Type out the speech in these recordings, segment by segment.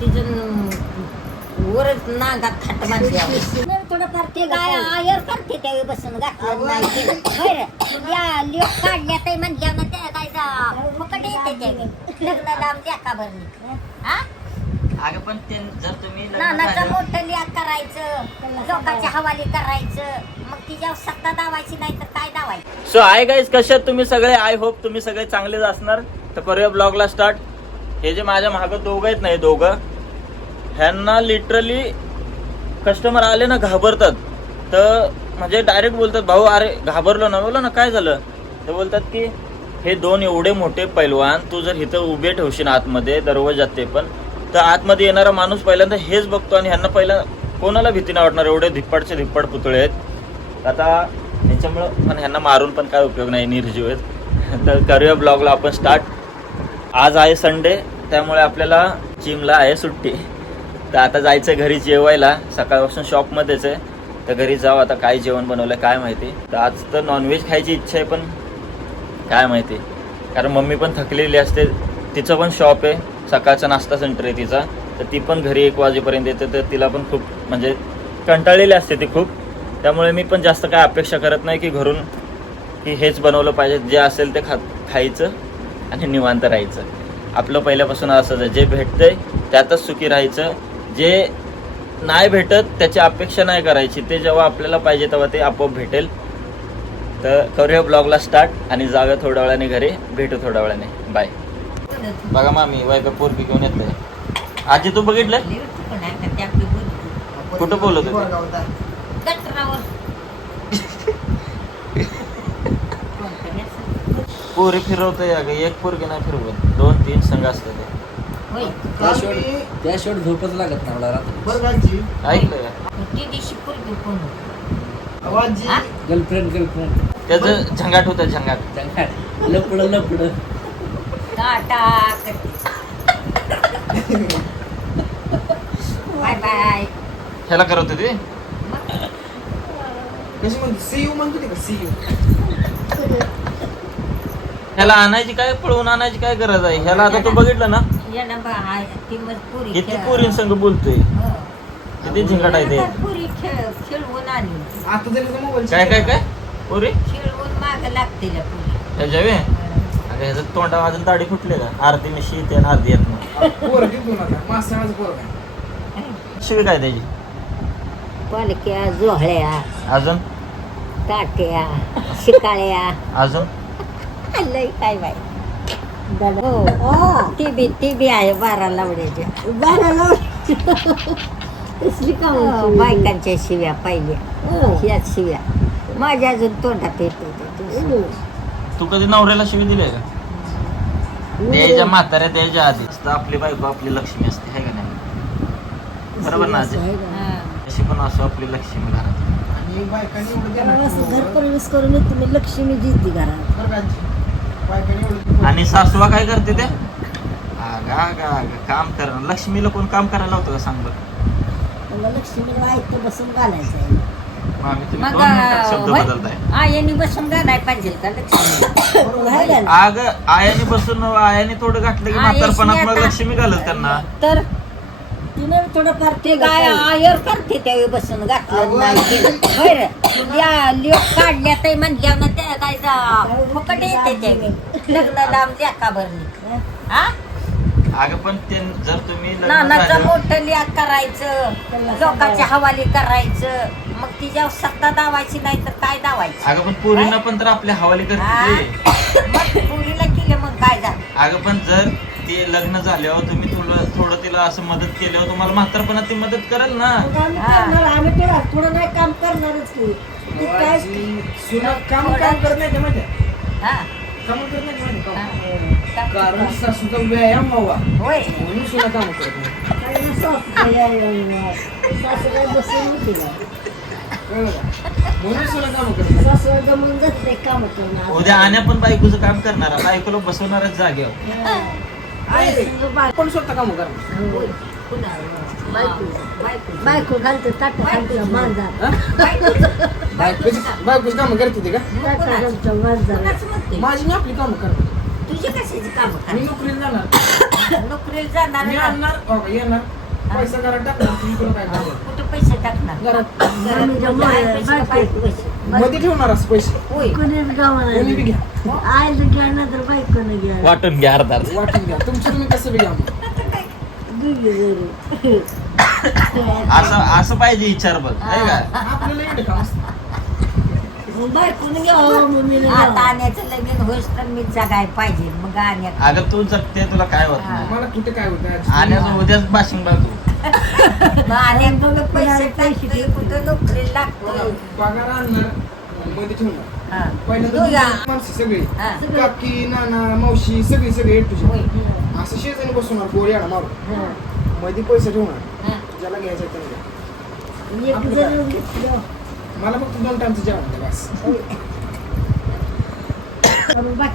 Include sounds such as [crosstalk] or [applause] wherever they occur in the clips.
तिथून वरच नागात खाट माणसं थोडंफार ते गाय आयर करते त्यावेळी बसून घातलं नाही. बरं या लिओ काढल्या ते म्हणल्या ना त्या गायचा फुकट येते त्यावेळी लग्न लावून द्या का बरं हा? अगं पण ते जर तुम्ही नानाचं मोठं लिया करायचं लोकांच्या हवाली करायचं मग तिच्यावर सत्ता दावायची नाही तर काय दावायचं? सो आय गाईज कशात तुम्ही सगळे? आय होप तुम्ही सगळे चांगलेच असणार. तर करूया ब्लॉगला स्टार्ट हे जे माझ्या मागं दोघं आहेत ना हे दोघं ह्यांना लिटरली कस्टमर आले ना घाबरतात. तर म्हणजे डायरेक्ट बोलतात भाऊ अरे घाबरलो ना. बोला ना काय झालं? ते बोलतात की हे दोन एवढे मोठे पैलवान तू जर इथं उभे ठेवशील आतमध्ये दरवाजात ते पण तर आतमध्ये येणारा माणूस पहिल्यांदा हेच बघतो आणि ह्यांना पहिला कोणाला भीती नाही वाटणार? एवढे धिप्पाडचे धिप्पाड पुतळे आहेत. आता ह्याच्यामुळं पण ह्यांना मारून पण काय उपयोग नाही निर्जीव आहेत. [laughs] तर करूया ब्लॉगला आपण स्टार्ट आज आहे संडे त्यामुळे आपल्याला जिमला आहे सुट्टी. तर आता जायचं घरी जेवायला. सकाळपासून शॉपमध्येच आहे. तर घरी जाऊ आता काय जेवण बनवलं काय माहिती. तर आज तर नॉनव्हेज खायची इच्छा आहे पण काय माहिती. कारण मम्मी पण थकलेली असते. तिचं पण शॉप आहे. सकाळचा नाश्ता सेंटर आहे तिचा. तर ती पण घरी एक वाजेपर्यंत येते. तर तिला पण खूप म्हणजे कंटाळलेली असते ती खूप. त्यामुळे मी पण जास्त काय अपेक्षा करत नाही की घरून की हेच बनवलं पाहिजे. जे असेल ते खा खायचं आणि निवांत राहायचं. आपलं पहिल्यापासून आहे जे भेटतंय त्यातच सुखी राहायचं. जे नाही भेटत त्याची अपेक्षा नाही करायची. ते जेव्हा आपल्याला पाहिजे तेव्हा ते आपोआप भेटेल. तर करूया ब्लॉगला स्टार्ट आणि जाऊया थोड्या वेळाने घरी भेटू थोड्या वेळाने. बाय बघा मामी वायका पोरकी घेऊन येतोय. आजी तू बघितलं? कुठं बोलत होते? पोरी फिरवतोय अगं एक पोरगी नाही फिरवत. दोन तीन संघ असतात ते. होय. त्याशिवाय त्याशिवाय झोपच लागत नाही मला रात्री. बरगांची ऐकलं का ती दिवशी पूर्वी कोण आवाजी हा? गर्लफ्रेंड गर्लफ्रेंड त्याचं झंगाट होतं झंगाट. लपड लपड. टाटा. Bye bye. ह्याला करत होती कशी म्हणते? सी यू म्हणतो का? सी यू ह्याला आणायची काय पळवून आणायची काय गरज आहे? ह्याला आता तू बघितलं ना? किती पोरीं संघ बोलतोय? हो. किती झिंगाट आहे ते? मोबाईल काय काय काय? पोरी? खेळवून माग लागते त्या पुरी. ह्याच्या वे अगं ह्याचं तोंडा माझं दाढी फुटले का? अर्धी मी शीत आणि अर्धी येत नाही. पोर नका पोर शिवी काय त्याची? पालक्या जोहळ्या अजून? काट्या शिकाळ्या. अजून? लय काय बाय हो ती बी ती बी आहे बारा लावड्याच्या बारा लावड्याच्या बायकांच्या शिव्या पाहिल्या. ह्याच शिव्या. माझ्या अजून तोंडात येते तू कधी नवऱ्याला शिवी दिली का? द्यायच्या म्हाताऱ्या द्यायच्या आधी तर आपली बायको आपली लक्ष्मी असते आहे का नाही? बरोबर ना आजी? अशी पण असो आपली लक्ष्मी घरात. आणि बायकांनी एवढं देणार घर प्रवेश करून येते मी लक्ष्मी जिद्दी घरात आणि सासवा काय करते ते? अगं अगं अगं काम करणं. लक्ष्मीला कोण काम करायला लावतं का सांग बरं? मला लक्ष्मीला ऐकतं बसून घालायचं मग आयनी बसून घालाय पाहिजे का लक्ष्मी? अग आयाने बसून आयाने थोडं घातलं की म्हातारपणात मग लक्ष्मी घालत त्यांना. तर तिने थोडंफार ते गाय आयर करते त्यावेळी बसून घातलं नाही बरं या लिओ काढल्या ते म्हणल्या ना त्या गायचा फुकट येते त्यावेळी लग्न लावून द्या का बरं हा? अगं पण ते जर तुम्ही लग्न नानाचं झालं- मोठं लिया करायचं लोकांच्या हवाली करायचं मग तिच्यावर सत्ता दावायची नाही तर काय दावायचं? अगं पण पोरींना पण तर आपल्या हवाली हा? करते. मग पुरीला केलं मग काय झालं? अगं पण जर ते लग्न झाल्यावर तुम्ही थोडं थोडं तिला असं मदत केल्यावर तुम्हाला म्हातारपणात ती मदत करेल ना? आम्ही आम्ही थोडं थोडं नाही काम करणारच की. ते काय आवाजी सुना काम काम करत नाही ते माहिती? आहे? हा? काम करत नाही ते माहिती? हा. आहे का? कारण सासूचा व्यायाम व्हावा होय. म्हणून सुना काम करत नाही. काय ना सासूबाई सासूबाई बसून होती ना? कळलं का? म्हणून सुना काम करत नाही. सासूबाई जमून जात ते काम करणार उद्या आण्या पण बायकोचं काम करणार. बायकोला बसवणारच जागेवर पण स्वतः काम. बायको. घालते ताट घालते मांजार? बायकोची कामं करत होती का ताट घालते मांजार. माझी मी आपली कामं करतो तुझी कशाची काम मी नोकरीला जाणार नोकरीला जाणार हो येणार पैसा घरात टाकणार तुम्ही तुला काय हा, करायचं? कुठं पैसे टाकणार? घरात. घरात कुठं आहे पैसे, बायको पैसे. मध्ये ठेवणार असं पैसे? होय. कोणी बी गावाला कोणी बी घ्या. आईला घ्या ना तर बायकोनं घ्या. वाटून घ्या अर्धा वाटून घ्या. तुमचं तुम्ही कसं बी घ्या मग. दोघी जणी. असं असं पाहिजे विचार बघ आहे का? आपल्याला एवढं काम असतं मग बायकोनं घ्यावं मम्मीनं आता घ्यावं आण्याचं लगीन होईस तर मी जगाय पाहिजे. मग अगं तू जगते तुला काय होत नाही. मला कुठे काय होतं आणि उद्याच बाशिंग बघ तू. [laughs] बघ पैसे कुठं पगार आणणार मध्ये ठेवणार. हा. दोघा. माणसं सगळी हा. काकी नाना मावशी सगळी सगळी येत तुझी होय. असं शेजारी बसवणार गोळी आणा हा. मध्ये पैसे ठेवणार. हा. ज्याला घ्यायचं आहे त्याला. घ्या. एक जण घेतलं मला फक्त दोन टाइमचं जेवण द्या बस.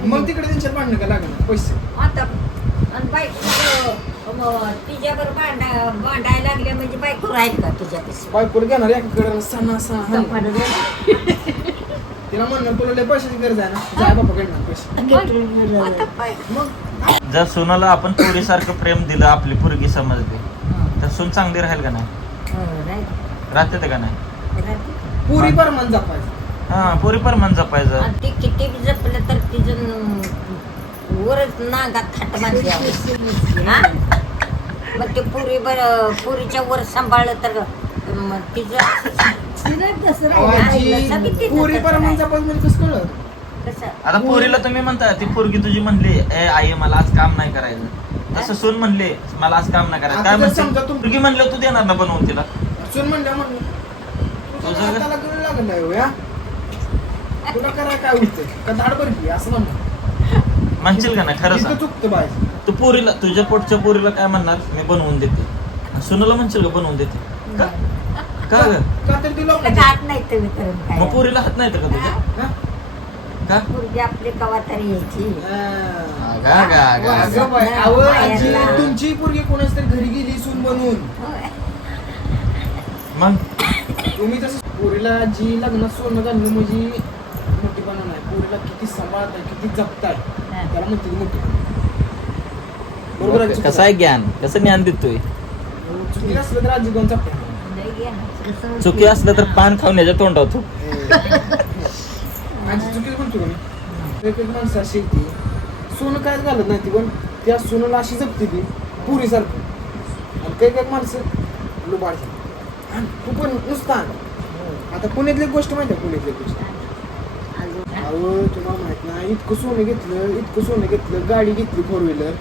मग तिकडे त्यांच्यात भांडणं का लागणार पैसे. आता आणि बायको मग तिच्यावर भांडा भांडायला लागले म्हणजे बायको राहील का तुझ्या बायकोला घेणार एकाकडे सणा कपाट तिला म्हणणार तुला लय पैशाची गरज आहे ना? जाय बापा कडनं पैसे. आता मग? जर सुनाला आपण पोरीसारखं प्रेम दिलं आपली पोरगी समजली तर सून चांगली राहील का नाही? हो. राहते ते का नाही? राहील. पुरी परमान जपायचं. हा पोरी मन जपायचं. आणि ते किती बी जपलं तर तिचं वरच नागात खाट बांधली हा? मग ते पुरी बर पुरीच्या वर सांभाळलं तर तिचं अहो, राहिलं? आजी, सगळी पुरी. जपायचं म्हणजे कसं कळलं? कसं? आता पोरीला तुम्ही म्हणता ती पोरगी तुझी म्हणली ए आई मला आज काम नाही करायचं. तसं सून म्हणले मला आज काम नाही करायचं. आता काय जर म्हणते? समजा तुम- पोरगी म्हणलं तू देणार ना बनवून तिला? सुन म्हणलं हाताला नाही हो, या. तुला करायला काय का असं म्हणणार म्हणशील का नाही? खरं इथं सांग. चुकतं बाय तू पोरीला तुझ्या पोटच्या पोरीला काय म्हणणार? मी बनवून देते. सुनाला म्हणशील का बनवून देते? का? का ग? का तर ती लोक कुठं घात नाही तुम्ही करून मग काय पोरीला हात नाही का तुझ्या? का? पुरगी आपली कवा तरी यायची. गा गा गा तुमची पोरगी कोणाच तरी घरी गेली सून बनवून. होय. मग? तुम्ही तसं पोरीला जी लग्नात सोनं घालणं म्हणजे मोठीपणा नाही. पोरीला किती सांभाळताय किती जपताय हा. त्याला म्हणते मोठी. बरोबर आहे कसं आहे ज्ञान? कसं ज्ञान देतोय? चुकीचं असलं तर आजी कोण जपते लई गेलं. चुकी असलं तर पान खाऊन तोंडाव तू आजी चुकीचं म्हणतो का मी? एक एक माणसं अशी ती. सोनं काय घालत नाही ती पण त्या सोनाला अशी जपते ती पुरीसारखं. आणि काही काही माणसं लुबाडतात. आण, तू पण नुसता. आण. आता पुण्यातली गोष्ट माहिती आहे पुण्यातली गोष्ट? अहो तुम्हाला माहीत नाही इतकं सोनं घेतलं इतकं सोनं घेतलं गाडी घेतली फोर व्हीलर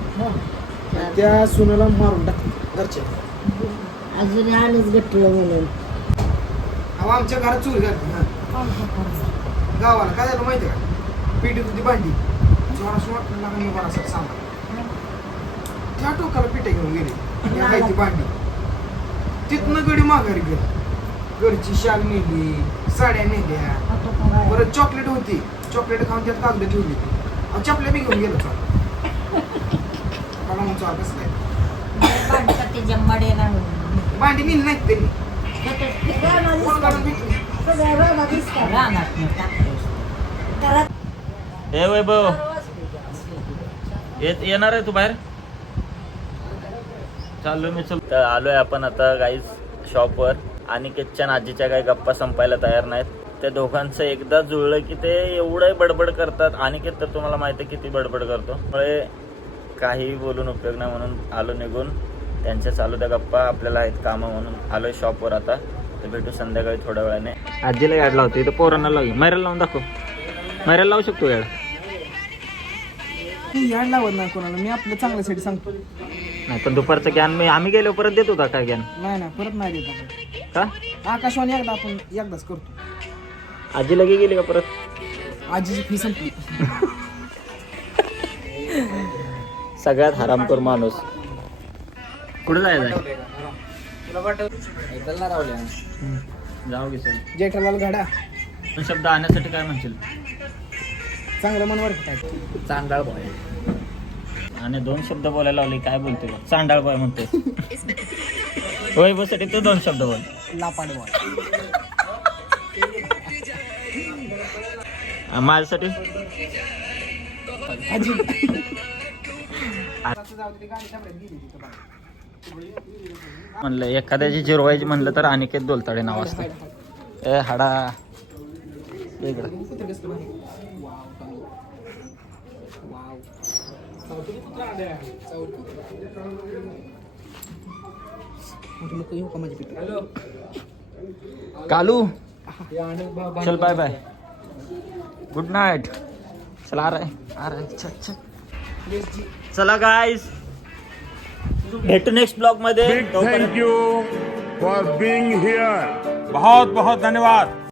त्या सोनाला मारून टाकलं घरच्या. अजून आलंच गट्टूला म्हणून. अहो आमच्या घरात चोरी झाली. गावाला काय झालं माहिती आहे का? पेटीत होती भांडी. जोराशी वाटलं लागलं बरासाठी सामान त्या टोकाला पेटे घेऊन गेले. या ती भांडी. तिथनं गडी माघारी गेली घरची शाल नेली साड्या नेल्या. परत चॉकलेट होती. चॉकलेट खाऊन त्यात कागद ठेवली. अहो चपल्या बी घेऊन गेलो चाल. कसं काय? भांडी नेली नाहीत त्यांनी. हे वैभव. येत येणार आहे तू बाहेर? चाललो मी चल. तर आलोय आपण आता गाईज शॉपवर आणि किचन आजीच्या काही गप्पा संपायला तयार नाहीत. त्या दोघांचं एकदा जुळलं की ते एवढं बडबड करतात. आणि तर तुम्हाला माहिती आहे किती बडबड करतो. त्यामुळे काही बोलून उपयोग नाही म्हणून आलो निघून. त्यांच्या चालू त्या गप्पा आपल्याला आहेत कामं म्हणून. आलोय शॉपवर आता. तर भेटू संध्याकाळी थोड्या वेळाने. आजीला गाड लावतो. इथं पोरांना लावू. मैराला लावून दाखव. मैराला लावू शकतो गाड याड लावत नाही कोणाला. मी आपल्या चांगल्यासाठी सांगतो. नाही पण दुपारचं ज्ञान मी आम्ही गेलो परत देत होता काय ज्ञान नाही नाही परत नाही देत का? आकाशवाणी एकदा आपण एकदाच करतो. आजी लगे गेली का परत? आजीची फी संपली. सगळ्यात हरामखोर माणूस. कुठे जायचं जाऊ की सर. जेठालाल घाडा. पण शब्द आणण्यासाठी काय म्हणशील? चांगलं मनवर काय? चांगला बॉय आणि दोन शब्द बोलायला लावले काय बोलते बघ. चांडाळ बॉय म्हणते होय बसाठी तू दोन शब्द बोल. लापाड बॉय माझ्यासाठी. म्हणलं एखाद्याची जिरवायची म्हणलं तर अनिकेत दोलताडे नाव असतं. ए हाडा. इकडं. चावतो की कुत्रा आंड्या? चावतो. मोठी लोकं येऊ का माझी पिटं? कालू। हे आंडे बा- बा- चल बाय बाय गुड नाईट चल आ रहा है। आ रहा है। चल चल Yes, जी. चला गाईस भेटू नेक्स्ट ब्लॉगमध्ये। Big thank you for being here. बहुत बहुत धन्यवाद।